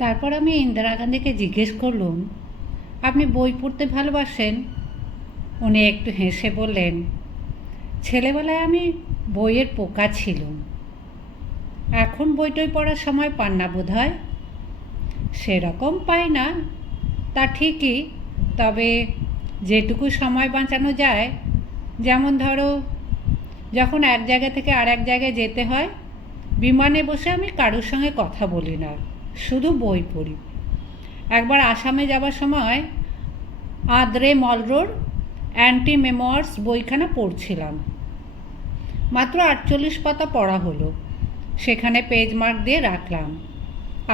তারপর আমি ইন্দিরা গান্ধীকে জিজ্ঞেস করলুম, আপনি বই পড়তে ভালোবাসেন? উনি একটু হেসে বললেন, ছেলেবেলায় আমি বইয়ের পোকা ছিলুম। এখন বইটই পড়ার সময় পান না বোধ হয়। সেরকম পাই না, তা ঠিকই, তবে যেটুকু সময় বাঁচানো যায়, যেমন ধরো যখন এক জায়গা থেকে আর এক জায়গায় যেতে হয়, বিমানে বসে আমি কারোর সঙ্গে কথা বলি না, শুধু বই পড়ি। একবার আসামে যাবার সময় আদ্রে মলরোর অ্যান্টি মেমোয়ার্স বইখানা পড়ছিলাম। মাত্র 48 পাতা পড়া হলো, সেখানে পেজ মার্ক দিয়ে রাখলাম,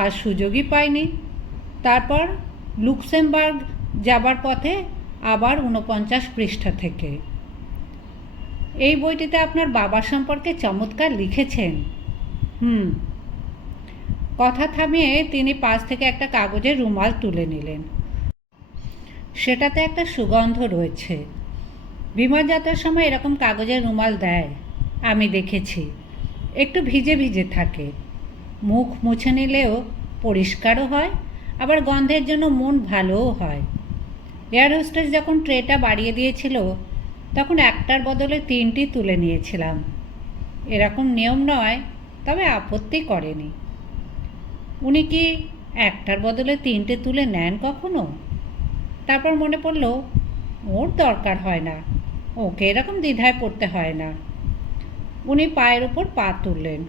আর সুযোগই পাইনি। তারপর লুক্সেমবার্গ যাবার পথে আবার 49 পৃষ্ঠা থেকে। এই বইটিতে আপনার বাবা সম্পর্কে চমৎকার লিখেছেন। কথা থামিয়ে তিনি পাশ থেকে একটা কাগজের রুমাল তুলে নিলেন। সেটাতে একটা সুগন্ধ রয়েছে। বিমান যাত্রার সময় এরকম কাগজের রুমাল দেয়, আমি দেখেছি। একটু ভিজে ভিজে থাকে, মুখ মুছে নিলেও পরিষ্কারও হয়, আবার গন্ধের জন্য মন ভালোও হয়। এয়ার হোস্টেস যখন ট্রেটা বাড়িয়ে দিয়েছিল, তখন একটার বদলে 3টি তুলে নিয়েছিলাম। এরকম নিয়ম নয়, তবে আপত্তি করেনি। উনি কি একটার বদলে 3টে তুলে নেন কখনো? তারপর মনে পড়ল, ওর দরকার হয় না, ওকে এরকম দ্বিধায় পড়তে হয় না। উনি পায়ের ওপর পা তুললেন,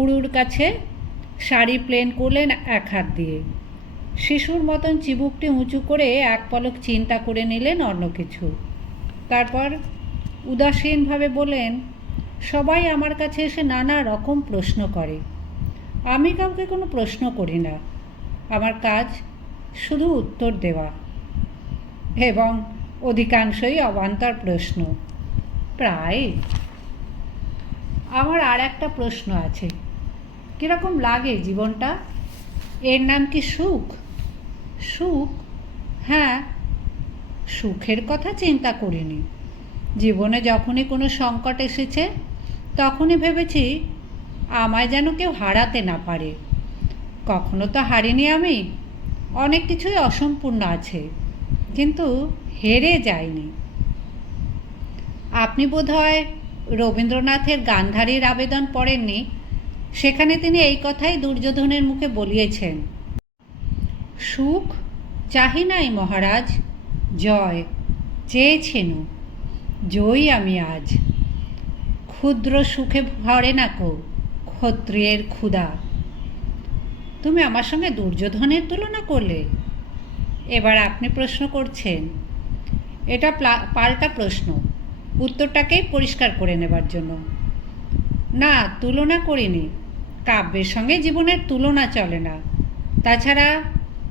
উড়ুর কাছে শাড়ি প্লেন করলেন এক হাত দিয়ে, শিশুর মতন চিবুকটি উঁচু করে এক পলক চিন্তা করে নিলেন অন্য কিছু। তারপর উদাসীনভাবে বললেন, সবাই আমার কাছে এসে নানা রকম প্রশ্ন করে, আমি কাউকে কোনো প্রশ্ন করি না। আমার কাজ শুধু উত্তর দেওয়া, এবং অধিকাংশই অবান্তর প্রশ্ন। প্রায়। আমার আর একটা প্রশ্ন আছে, কীরকম লাগে জীবনটা? এর নাম কি সুখ? সুখ? হ্যাঁ, সুখের কথা চিন্তা করিনি। জীবনে যখনই কোনো সংকট এসেছে, তখনই ভেবেছি আমায় যেন কেউ হারাতে না পারে। কখনো তো হারিনি আমি, অনেক কিছুই অসম্পূর্ণ আছে, কিন্তু হেরে যায়নি। আপনি বোধহয় রবীন্দ্রনাথের গান্ধারীর আবেদন পড়েননি? সেখানে তিনি এই কথাই দুর্যোধনের মুখে বলিয়েছেন, সুখ চাহি নাই মহারাজ, জয় চেয়েছেনু, জয়ী আমি আজ। ক্ষুদ্র সুখে ভরে না কো ক্ষত্রিয়ের ক্ষুধা। তুমি আমার সঙ্গে দুর্যোধনের তুলনা করলে। এবার আপনি প্রশ্ন করছেন। এটা পাল্টা প্রশ্ন, উত্তরটাকেই পরিষ্কার করে নেবার জন্য। না, তুলনা করিনি। কাব্যের সঙ্গে জীবনের তুলনা চলে না। তাছাড়া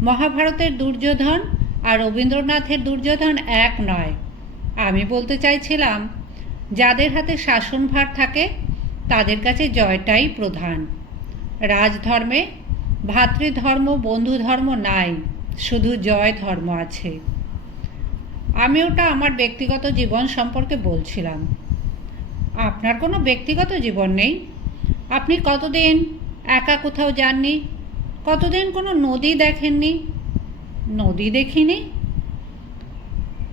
মহাভারতের দুর্যোধন আর রবীন্দ্রনাথের দুর্যোধন এক নয়। আমি বলতে চাইছিলাম, যাদের হাতে শাসনভার থাকে তাদের কাছে জয়টাই প্রধান। রাজধর্মে ভাতৃধর্ম বন্ধুধর্ম নাই, শুধু জয় ধর্ম আছে। আমি ওটা আমার ব্যক্তিগত জীবন সম্পর্কে বলছিলাম। আপনার কোনো ব্যক্তিগত জীবন নেই? আপনি কতদিন একা কোথাও যাননি? কতদিন কোনো নদী দেখেননি? নদী দেখিনি।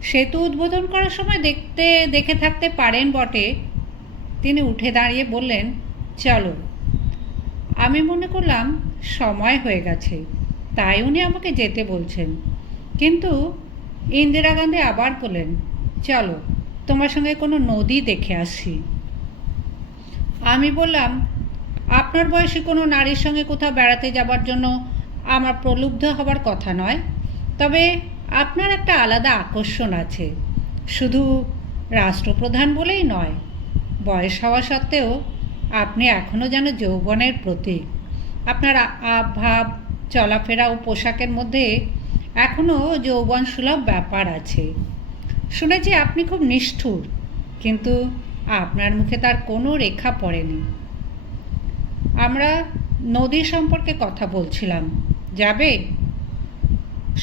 সেতু উদ্বোধন করার সময় দেখে থাকতে পারেন বটে। তিনি উঠে দাঁড়িয়ে বললেন, চলো। আমি মনে করলাম সময় হয়ে গেছে, তাই উনি আমাকে যেতে বলছেন। কিন্তু ইন্দিরা গান্ধী আবার বললেন, চলো তোমার সঙ্গে কোনো নদী দেখে আসি। আমি বললাম, আপনার বয়সী কোনো নারীর সঙ্গে কোথাও বেড়াতে যাবার জন্য আমার প্রলুব্ধ হবার কথা নয়, তবে আপনার একটা আলাদা আকর্ষণ আছে, শুধু রাষ্ট্রপ্রধান বলেই নয়। বয়স হওয়া সত্ত্বেও আপনি এখনও যেন যৌবনের প্রতীক। আপনার ভাব, চলাফেরা ও পোশাকের মধ্যে এখনও যৌবন সুলভ ব্যাপার আছে। শুনেছি আপনি খুব নিষ্ঠুর, কিন্তু আপনার মুখে তার কোনো রেখা পড়েনি। আমরা নদী সম্পর্কে কথা বলছিলাম, যাবে?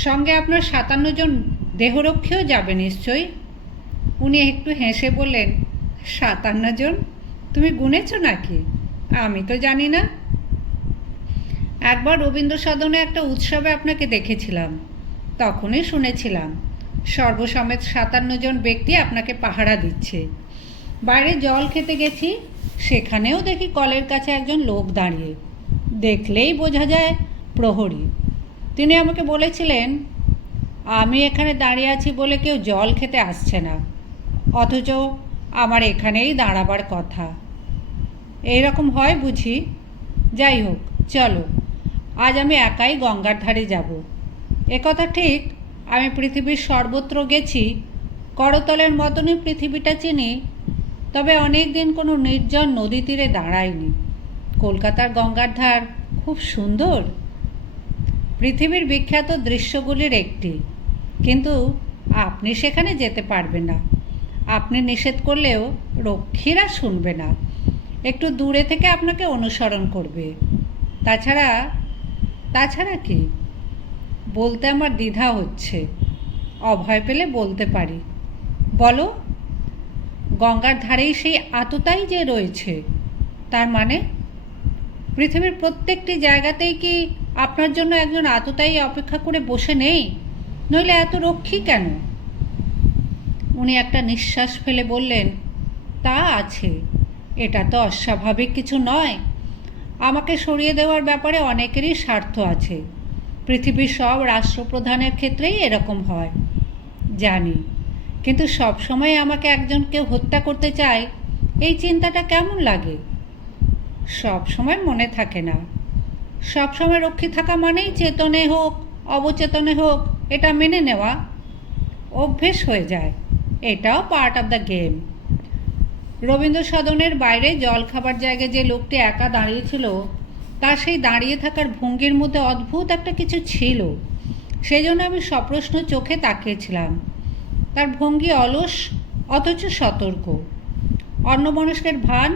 সঙ্গে আপনার 57 জন দেহরক্ষীও যাবে নিশ্চয়ই। উনি একটু হেসে বললেন, 57 জন? তুমি গুনেছ নাকি? আমি তো জানি না। একবার রবীন্দ্র সদনে একটা উৎসবে আপনাকে দেখেছিলাম, তখনই শুনেছিলাম সর্বসমেত 57 জন ব্যক্তি আপনাকে পাহারা দিচ্ছে। বাইরে জল খেতে গেছি, সেখানেও দেখি কলের কাছে একজন লোক দাঁড়িয়ে, দেখলেই বোঝা যায় প্রহরী। তিনি আমাকে বলেছিলেন, আমি এখানে দাঁড়িয়ে আছি বলে কেউ জল খেতে আসছে না, অথচ আমার এখানেই দাঁড়াবার কথা। এইরকম হয় বুঝি? যাই হোক, চলো, আজ আমি একাই গঙ্গার ধারে যাব। একথা ঠিক, আমি পৃথিবীর সর্বত্র গেছি, করতলের মতনই পৃথিবীটা চিনি, তবে অনেক দিন কোনো নির্জন নদী তীরে দাঁড়াইনি। কলকাতার গঙ্গার ধার খুব সুন্দর, পৃথিবীর বিখ্যাত দৃশ্যগুলির একটি, কিন্তু আপনি সেখানে যেতে পারবেন না। আপনি নিষেধ করলেও রক্ষীরা শুনবে না, একটু দূরে থেকে আপনাকে অনুসরণ করবে। তাছাড়া কি বলতে আমার দ্বিধা হচ্ছে, অভয় পেলে বলতে পারি। বলো। গঙ্গার ধারেই সেই আততায়ী যে রয়েছে, তার মানে পৃথিবীর প্রত্যেকটি জায়গাতেই কি আপনার জন্য একজন আততায়ী অপেক্ষা করে বসে নেই? নইলে এত রক্ষী কেন? উনি একটা নিঃশ্বাস ফেলে বললেন, তা আছে, এটা তো অস্বাভাবিক কিছু নয়। আমাকে সরিয়ে দেওয়ার ব্যাপারে অনেকেরই স্বার্থ আছে, পৃথিবীর সব রাষ্ট্রপ্রধানের ক্ষেত্রেই এরকম হয় জানি, কিন্তু সব সময় আমাকে একজনকে হত্যা করতে চায়, এই চিন্তাটা কেমন লাগে? সব সময় মনে থাকে না। সব সময় রক্ষী থাকা মানেই চেতনে হোক অবচেতনে হোক এটা মেনে নেওয়া, অভ্যেস হয়ে যায়। এটাও part of the game. Rabindra সদনের বাইরে জল খাবার জায়গায় যে লোকটি একা দাঁড়িয়েছিল, তার সেই দাঁড়িয়ে থাকার ভঙ্গির মধ্যে অদ্ভুত একটা কিছু ছিল, সেই জন্য আমি সপ্রশ্ন চোখে তাকিয়েছিলাম। তার ভঙ্গি অলস অথচ সতর্ক, অন্যমনস্কের ভান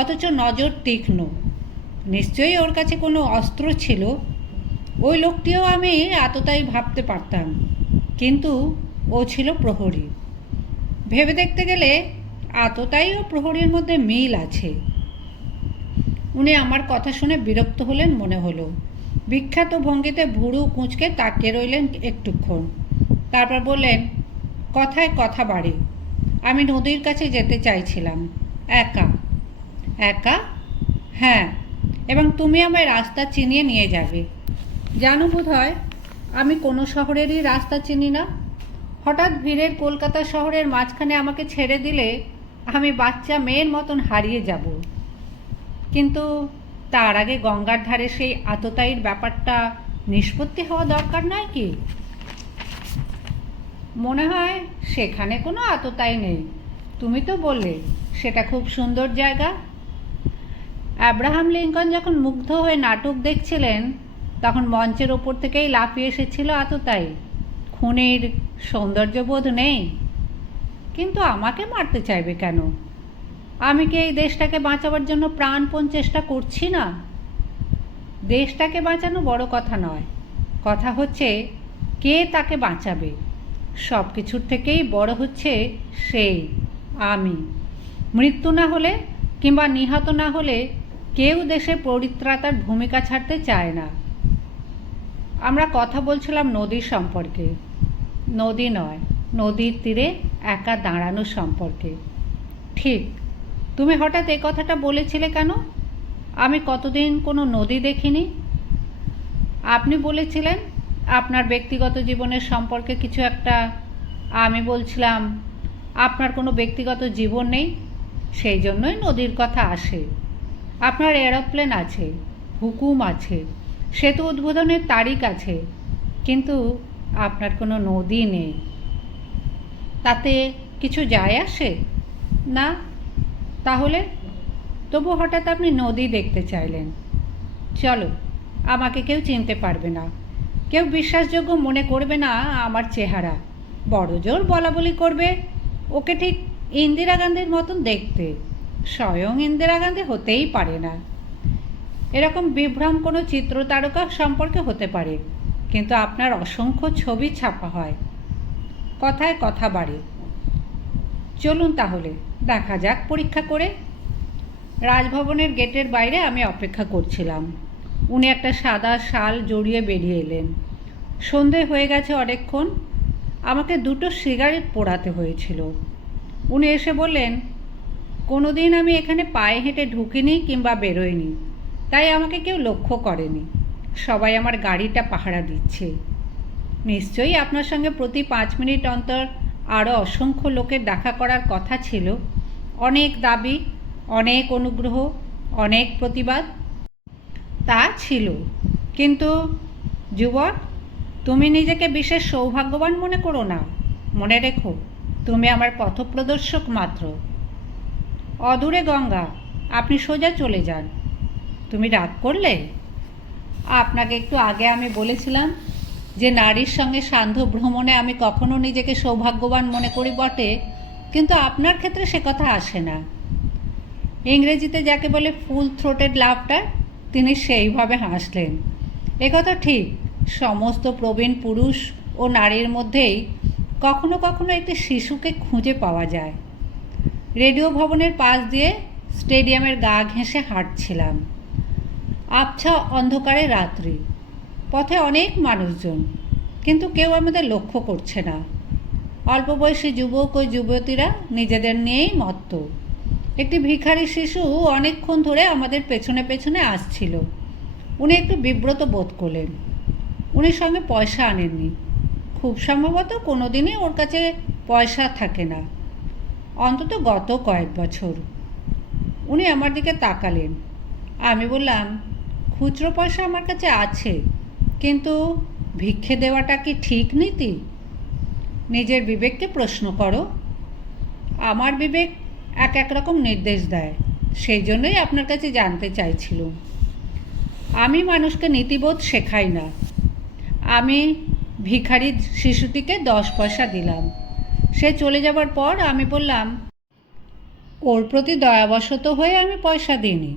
অথচ নজর তীক্ষ্ণ। নিশ্চয়ই ওর কাছে কোনো অস্ত্র ছিল। ওই লোকটিও আমি আততায়ী ভাবতে পারতাম, কিন্তু ও ছিল প্রহরী। ভেবে দেখতে গেলে আততায়ী ও প্রহরীর মধ্যে মিল আছে। উনি আমার কথা শুনে বিরক্ত হলেন মনে হলো। বিখ্যাত ভঙ্গিতে ভুরু কুঁচকে তাকিয়ে রইলেন একটুক্ষণ, তারপর বললেন, কথায় কথা বাড়ে। আমি নদীর কাছে যেতে চাইছিলাম, একা। একা? হ্যাঁ, এবং তুমি আমায় রাস্তা চিনিয়ে নিয়ে যাবে। জানো বোধ হয় আমি কোনো শহরেরই রাস্তা চিনি না। হঠাৎ ভিড়ের কলকাতা শহরের মাঝখানে আমাকে ছেড়ে দিলে আমি বাচ্চা মেয়ের মতন হারিয়ে যাব। কিন্তু তার আগে গঙ্গার ধারে সেই আততায়ীর ব্যাপারটা নিষ্পত্তি হওয়া দরকার নয় কি? মনে হয় সেখানে কোনো আততায়ী নেই। তুমি তো বললে সেটা খুব সুন্দর জায়গা। অ্যাব্রাহাম লিঙ্কন যখন মুগ্ধ হয়ে নাটক দেখছিলেন, তখন মঞ্চের ওপর থেকেই লাফিয়ে এসেছিল আততায়ী। খুনির সৌন্দর্যবোধ নেই? কিন্তু আমাকে মারতে চাইবে কেন? আমি কি এই দেশটাকে বাঁচাবার জন্য প্রাণপণ চেষ্টা করছি না? দেশটাকে বাঁচানো বড় কথা নয়, কথা হচ্ছে কে তাকে বাঁচাবে। সব কিছুর থেকেই বড় হচ্ছে সেই আমি। মৃত্যু না হলে কিংবা নিহত না হলে কেউ দেশের পরিত্রাতার ভূমিকা ছাড়তে চায় না। আমরা কথা বলছিলাম নদীর সম্পর্কে। নদী নয়, নদীর তীরে একা দাঁড়ানো সম্পর্কে। ঠিক, তুমি হঠাৎ এই কথাটা বলেছিলে কেন? আমি কতদিন কোনো নদী দেখিনি। আপনি বলেছিলেন আপনার ব্যক্তিগত জীবনের সম্পর্কে কিছু একটা। আমি বলছিলাম আপনার কোনো ব্যক্তিগত জীবন নেই, সেই জন্যই নদীর কথা আসে। আপনার এরোপ্লেন আছে, হুকুম আছে, সেতু উদ্বোধনের তারিখ আছে, কিন্তু আপনার কোনো নদী নেই। তাতে কিছু যায় আসে না? তাহলে তবু হঠাৎ আপনি নদী দেখতে চাইলেন। চলো, আমাকে কেউ চিনতে পারবে না, কেউ বিশ্বাসযোগ্য মনে করবে না আমার চেহারা। বড় জোর বলা বলি করবে, ওকে ঠিক ইন্দিরা গান্ধীর মতন দেখতে। স্বয়ং ইন্দিরা গান্ধী হতেই পারে না। এরকম বিভ্রম কোনো চিত্র তারকা সম্পর্কে হতে পারে, কিন্তু আপনার অসংখ্য ছবি ছাপা হয়। কথায় কথা বাড়ে। চলুন তাহলে দেখা যাক পরীক্ষা করে। রাজভবনের গেটের বাইরে আমি অপেক্ষা করছিলাম। উনি একটা সাদা শাল জড়িয়ে বেরিয়ে এলেন। সন্ধে হয়ে গেছে অনেকক্ষণ। আমাকে 2টো সিগারেট পোড়াতে হয়েছিল। উনি এসে বললেন, কোনো দিন আমি এখানে পায়ে হেঁটে ঢুকিনি কিংবা বেরোইনি, তাই আমাকে কেউ লক্ষ্য করেনি। সবাই আমার গাড়িটা পাহারা দিচ্ছে। নিশ্চয়ই আপনার সঙ্গে প্রতি 5 মিনিট অন্তর আরও অসংখ্য লোকের দেখা করার কথা ছিল। অনেক দাবি, অনেক অনুগ্রহ, অনেক প্রতিবাদ। তা ছিল, কিন্তু যুবক, তুমি নিজেকে বিশেষ সৌভাগ্যবান মনে করো না। মনে রেখো, তুমি আমার পথপ্রদর্শক মাত্র। অদূরে গঙ্গা, আপনি সোজা চলে যান। তুমি রাগ করলে? আপনাকে একটু আগে আমি বলেছিলাম যে নারীর সঙ্গে সান্ধ্য ভ্রমণে আমি কখনো নিজেকে সৌভাগ্যবান মনে করি বটে, কিন্তু আপনার ক্ষেত্রে সে কথা আসে না। ইংরেজিতে যাকে বলে ফুল থ্রোটেড লাফটার, তিনি সেইভাবে হাসলেন। একথা ঠিক, সমস্ত প্রবীণ পুরুষ ও নারীর মধ্যেই কখনো কখনো একটি শিশুকে খুঁজে পাওয়া যায়। রেডিও ভবনের পাশ দিয়ে স্টেডিয়ামের গা ঘেঁষে হাঁটছিলাম। আবছা অন্ধকারে রাত্রি, পথে অনেক মানুষজন, কিন্তু কেউ আমাদের লক্ষ্য করছে না। অল্প বয়সী যুবক ও যুবতীরা নিজেদের নিয়েই মত্ত। একটি ভিখারি শিশু অনেকক্ষণ ধরে আমাদের পেছনে পেছনে আসছিল। উনি একটু বিব্রত বোধ করলেন। উনি সঙ্গে পয়সা আনেননি। খুব সম্ভবত কোনো দিনই ওর কাছে পয়সা থাকে না, অন্তত গত কয়েক বছর। উনি আমার দিকে তাকালেন। আমি বললাম, খুচরো পয়সা আমার কাছে আছে, কিন্তু ভিক্ষে দেওয়াটা কি ঠিক নীতি? নিজের বিবেককে প্রশ্ন করো। আমার বিবেক এক রকম নির্দেশ দেয়, সেই জন্যই আপনার কাছে জানতে চাইছিলাম। আমি মানুষকে নীতিবোধ শেখাই না। আমি ভিখারি শিশুটিকে 10 পয়সা দিলাম। সে চলে যাবার পর আমি বললাম, ওর প্রতি দয়াবশত হয়ে আমি পয়সা দিইনি।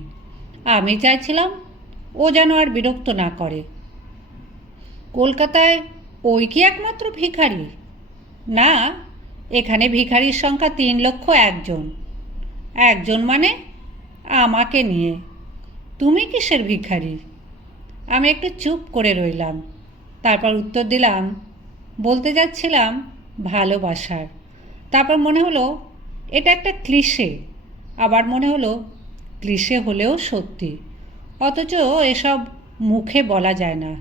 আমি চাইছিলাম ও যেন আর বিরক্ত না করে। কলকাতায় ওই কি একমাত্র ভিখারি? না, এখানে ভিখারির সংখ্যা 3,01,000। একজন মানে আমাকে নিয়ে। তুমি কিসের ভিখারি? আমি একটু চুপ করে রইলাম। তারপর উত্তর দিলাম, বলতে যাচ্ছিলাম ভালোবাসার। তারপর মনে হলো এটা একটা ক্লিশে। আবার মনে হলো ক্লিশে হলেও সত্যি, অথচ এসব মুখে বলা যায় না।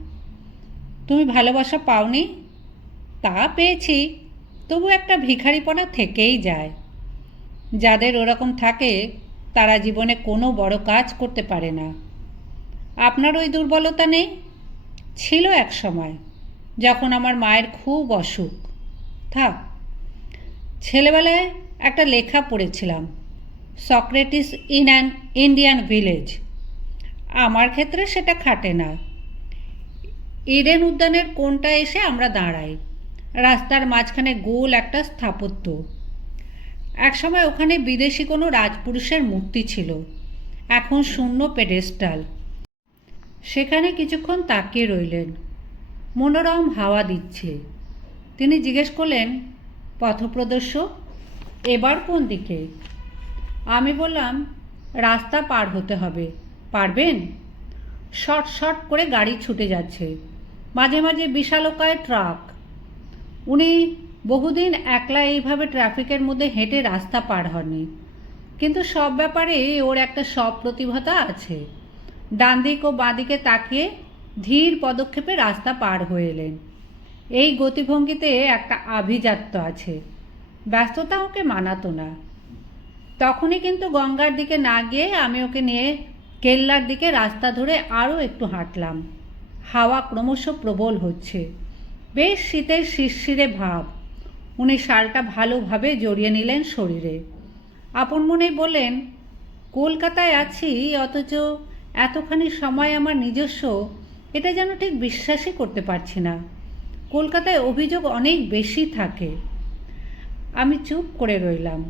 তুমি ভালোবাসা পাওনি? তা পেয়েছি, তবু একটা ভিখারিপনা থেকেই যায়। যাদের ওরকম থাকে তারা জীবনে কোনো বড় কাজ করতে পারে না। আপনার ওই দুর্বলতা নেই? ছিল এক সময়, যখন আমার মায়ের খুব অসুখ। থাক, ছেলেবেলায় একটা লেখা পড়েছিলাম, Socrates in an Indian village. আমার ক্ষেত্রে সেটা খাটে না। ইডেন উদ্যানের কোণটা এসে আমরা দাঁড়াই। রাস্তার মাঝখানে গোল একটা স্থাপত্য। একসময় ওখানে বিদেশি কোনো রাজপুরুষের মূর্তি ছিল, এখন শূন্য পেডেস্টাল। সেখানে কিছুক্ষণ তাকিয়ে রইলেন। মনোরম হাওয়া দিচ্ছে। তিনি জিজ্ঞেস করলেন, পথপ্রদর্শক, এবার কোন দিকে? আমি বললাম, রাস্তা পার হতে হবে, পারবেন? শর্ট শর্ট করে গাড়ি ছুটে যাচ্ছে, মাঝে মাঝে বিশালকায় ট্রাক। উনি বহুদিন একলা এইভাবে ট্রাফিকের মধ্যে হেঁটে রাস্তা পার হননি, কিন্তু সব ব্যাপারে ওর একটা সপ্রতিভতা আছে। ডান দিক ও বাঁ দিকে তাকিয়ে ধীর পদক্ষেপে রাস্তা পার হয়ে এলেন। এই গতিভঙ্গিতে একটা আভিজাত্য আছে। ব্যস্ততা ওকে মানাতো না। তখনই কিন্তু গঙ্গার দিকে না গিয়ে আমি ওকে নিয়ে কেল্লার দিকে রাস্তা ধরে আরও একটু হাঁটলাম। হাওয়া ক্রমশ প্রবল হচ্ছে, বেশ শীতের শিরশিরে ভাব। উনি শালটা ভালোভাবে জড়িয়ে নিলেন শরীরে। আপন মনেই বললেন, কলকাতায় আছি, অথচ এতখানি সময় আমার নিজস্ব, এটা যেন ঠিক বিশ্বাসই করতে পারছি না। কলকাতায় অভিযোগ অনেক বেশি থাকে। আমি চুপ করে রইলাম।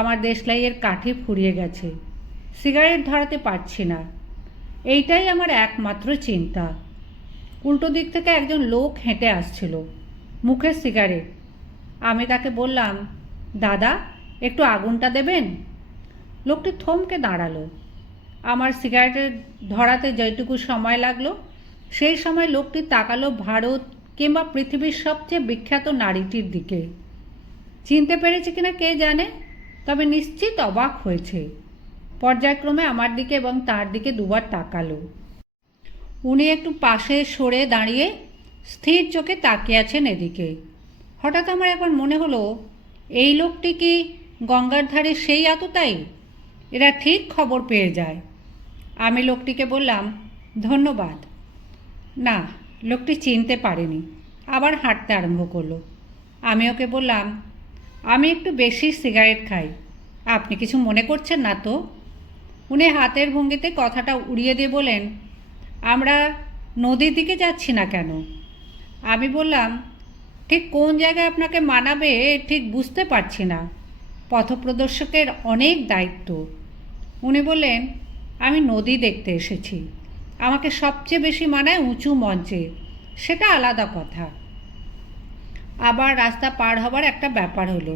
আমার দেশলাইয়ের কাঠি ফুরিয়ে গেছে, সিগারেট ধরাতে পারছি না। এইটাই আমার একমাত্র চিন্তা। উল্টো দিক থেকে একজন লোক হেঁটে আসছিল, মুখে সিগারেট। আমি তাকে বললাম, দাদা, একটু আগুনটা দেবেন? লোকটি থমকে দাঁড়ালো। আমার সিগারেটের ধরাতে যেটুকু সময় লাগলো, সেই সময় লোকটি তাকালো ভারত কিংবা পৃথিবীর সবচেয়ে বিখ্যাত নারীটির দিকে। চিনতে পেরেছে কিনা কে জানে, তবে নিশ্চিত অবাক হয়েছে। পর্যায়ক্রমে আমার দিকে এবং তার দিকে দুবার তাকালো। উনি একটু পাশে সরে দাঁড়িয়ে স্থির চোখে তাকিয়ে আছেন এদিকে। হঠাৎ আমার একবার মনে হলো, এই লোকটি কি গঙ্গার ধারে সেই আততায়ী? এরা ঠিক খবর পেয়ে যায়। আমি লোকটিকে বললাম, ধন্যবাদ। না, লোকটি চিনতে পারেনি, আবার হাঁটতে আরম্ভ করলো। আমি ওকে বললাম, আমি একটু বেশি সিগারেট খাই, আপনি কিছু মনে করছেন না তো? উনি হাতের ভঙ্গিতে কথাটা উড়িয়ে দিয়ে বলেন, আমরা নদীর দিকে যাচ্ছি না কেন? আমি বললাম, ঠিক কোন জায়গায় আপনাকে মানাবে ঠিক বুঝতে পারছি না, পথপ্রদর্শকের অনেক দায়িত্ব। উনি বললেন, আমি নদী দেখতে এসেছি, আমাকে সবচেয়ে বেশি মানায় উঁচু মঞ্চে, সেটা আলাদা কথা। আবার রাস্তা পার হবার একটা ব্যাপার হলো।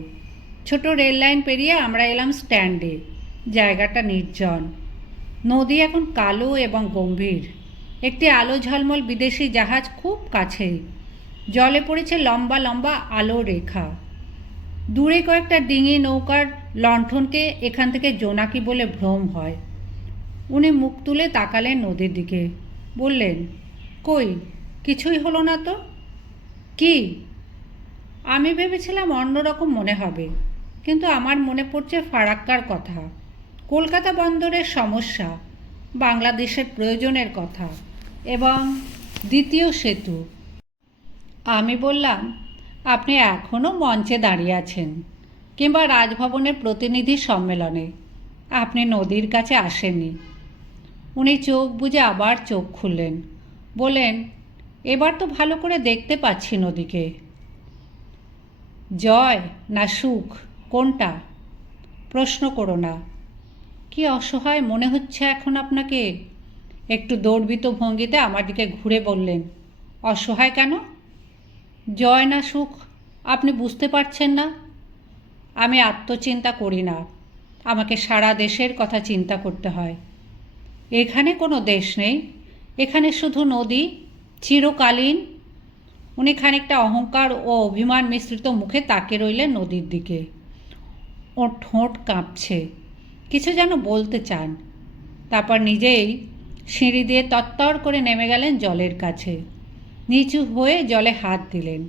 ছোট রেল লাইন পেরিয়ে আমরা এলাম স্ট্যান্ডে। জায়গাটা নির্জন। নদী এখন কালো এবং গম্ভীর। একটি আলো ঝলমল বিদেশি জাহাজ খুব কাছেই। জলে পড়েছে লম্বা লম্বা আলো রেখা। দূরে কয়েকটা ডিঙি নৌকার লণ্ঠনকে এখান থেকে জোনাকি বলে ভ্রম হয়। উনি মুখ তুলে তাকালেন নদীর দিকে, বললেন, কই, কিছুই হলো না তো? কি? আমি ভেবেছিলাম অন্যরকম মনে হবে, কিন্তু আমার মনে পড়ছে ফারাক্কার কথা, কলকাতা বন্দরের সমস্যা, বাংলাদেশের প্রয়োজনের কথা এবং দ্বিতীয় সেতু। আমি বললাম, আপনি এখনও মঞ্চে দাঁড়িয়ে আছেন কিংবা রাজভবনের প্রতিনিধি সম্মেলনে, আপনি নদীর কাছে আসেননি। উনি চোখ বুজে আবার চোখ খুললেন, বলেন, এবার তো ভালো করে দেখতে পাচ্ছি নদীকে। জয় না সুখ, কোনটা? প্রশ্ন করো না। কি অসহায় মনে হচ্ছে এখন আপনাকে? একটু দৌড়বিত ভঙ্গিতে আমার দিকে ঘুরে বললেন, অসহায় কেন? জয় না সুখ আপনি বুঝতে পারছেন না? আমি আত্মচিন্তা করি না, আমাকে সারা দেশের কথা চিন্তা করতে হয়। এখানে কোনো দেশ নেই, এখানে শুধু নদী, চিরকালীন। উনি খানিকটা অহংকার ও অভিমান মিশ্রিত মুখে তাকিয়ে রইলেন নদীর দিকে। ওর ঠোঁট কাঁপছে, কিছু যেন বলতে চান। তারপর নিজেই সিঁড়ি দিয়ে তত্তর করে নেমে গেলেন জলের কাছে। নিচু হয়ে জলে হাত দিলেন।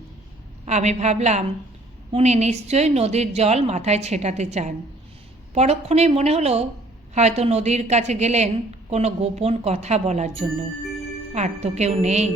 আমি ভাবলাম, উনি নিশ্চয়ই নদীর জল মাথায় ছেটাতে চান। পরক্ষণেই মনে হলো হয়তো নদীর কাছে গেলেন কোনো গোপন কথা বলার জন্য। আর তো কেউ নেই।